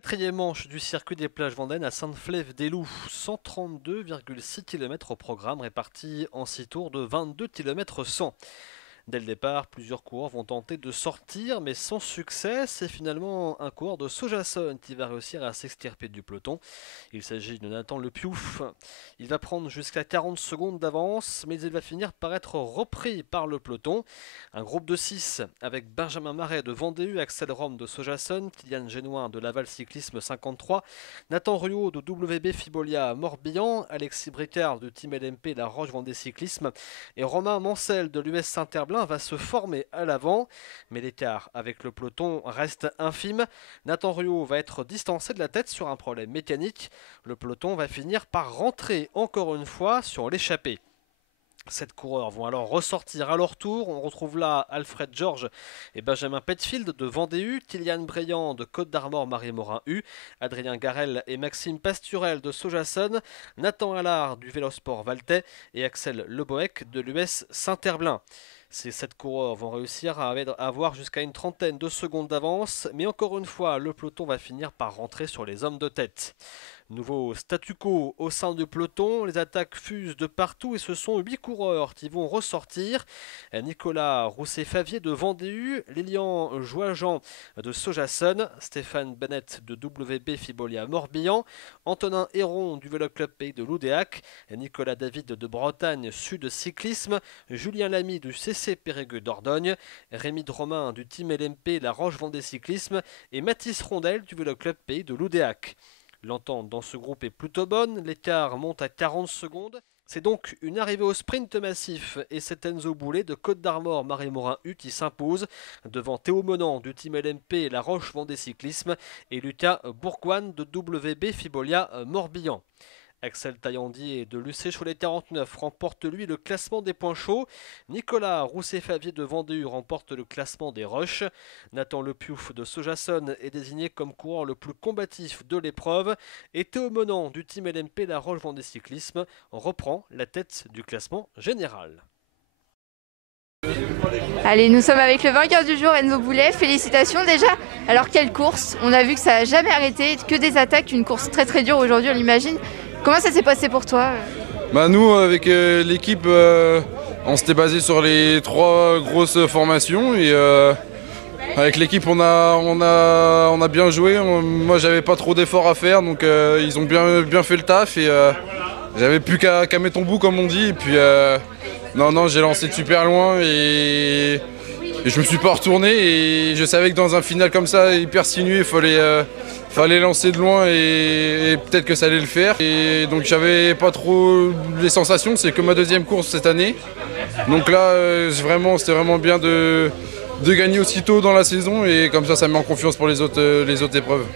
Quatrième manche du circuit des plages Vendaines à Sainte-Flève-des-Loups, 132,6 km au programme répartis en 6 tours de 22 km 100. Dès le départ, plusieurs coureurs vont tenter de sortir, mais sans succès. C'est finalement un coureur de Sojason qui va réussir à s'extirper du peloton. Il s'agit de Nathan Le Piouf. Il va prendre jusqu'à 40 secondes d'avance, mais il va finir par être repris par le peloton. Un groupe de 6 avec Benjamin Marais de Vendée, Axel Rome de Sojason, Kylian Génoin de Laval Cyclisme 53, Nathan Ruot de WB Fibolia Morbihan, Alexis Bricard de Team LMP La Roche Vendée Cyclisme et Romain Mancel de l'US Saint-Herblain va se former à l'avant, mais l'écart avec le peloton reste infime. Nathan Ruot va être distancé de la tête sur un problème mécanique. Le peloton va finir par rentrer encore une fois sur l'échappée. 7 coureurs vont alors ressortir à leur tour. On retrouve là Alfred Georges et Benjamin Petfield de Vendée, Kylian Bréant de Côte d'Armor Marie-Morin U, Adrien Garel et Maxime Pasturel de Sojason, Nathan Allard du Vélosport Valtais et Axel Leboeck de l'US Saint-Herblain. Ces 7 coureurs vont réussir à avoir jusqu'à une trentaine de secondes d'avance, mais encore une fois, le peloton va finir par rentrer sur les hommes de tête. Nouveau statu quo au sein du peloton, les attaques fusent de partout et ce sont 8 coureurs qui vont ressortir. Nicolas Rousset-Favier de Vendée, Lilian Joajean de Sojason, Stéphane Bennett de WB Fibolia Morbihan, Antonin Héron du Vélo Club Pays de Loudéac, Nicolas David de Bretagne Sud Cyclisme, Julien Lamy du CC Périgueux Dordogne, Rémi Dromain du Team LMP La Roche Vendée Cyclisme et Mathis Rondel du Vélo Club Pays de Loudéac. L'entente dans ce groupe est plutôt bonne, l'écart monte à 40 secondes. C'est donc une arrivée au sprint massif et c'est Enzo Boulet de Côte d'Armor Marie-Morin U qui s'impose devant Théo Menant du Team LMP La Roche Vendée Cyclisme et Lucas Bourgoine de WB Fibolia Morbihan. Axel Taillandier de l'UC Cholet 49 remporte lui le classement des points chauds. Nicolas Rousset-Favier de Vendée remporte le classement des rushs. Nathan Le Piouf de Sojason est désigné comme coureur le plus combatif de l'épreuve. Et Théo Menant du Team LMP La Roche Vendée Cyclisme reprend la tête du classement général. Allez, nous sommes avec le vainqueur du jour, Enzo Boulet. Félicitations déjà. Alors quelle course, on a vu que ça n'a jamais arrêté, que des attaques, une course très très dure aujourd'hui, on l'imagine. Comment ça s'est passé pour toi? Nous, avec l'équipe, on s'était basé sur les 3 grosses formations et avec l'équipe on a bien joué. Moi j'avais pas trop d'efforts à faire, donc ils ont bien fait le taf et j'avais plus qu'à mettre ton bout comme on dit. Et puis non, j'ai lancé de super loin et je me suis pas retourné et je savais que dans un final comme ça hyper sinueux il fallait lancer de loin et peut-être que ça allait le faire. Et donc j'avais pas trop les sensations, c'est que ma deuxième course cette année. Donc là c'était vraiment bien de gagner aussitôt dans la saison et comme ça met en confiance pour les autres épreuves.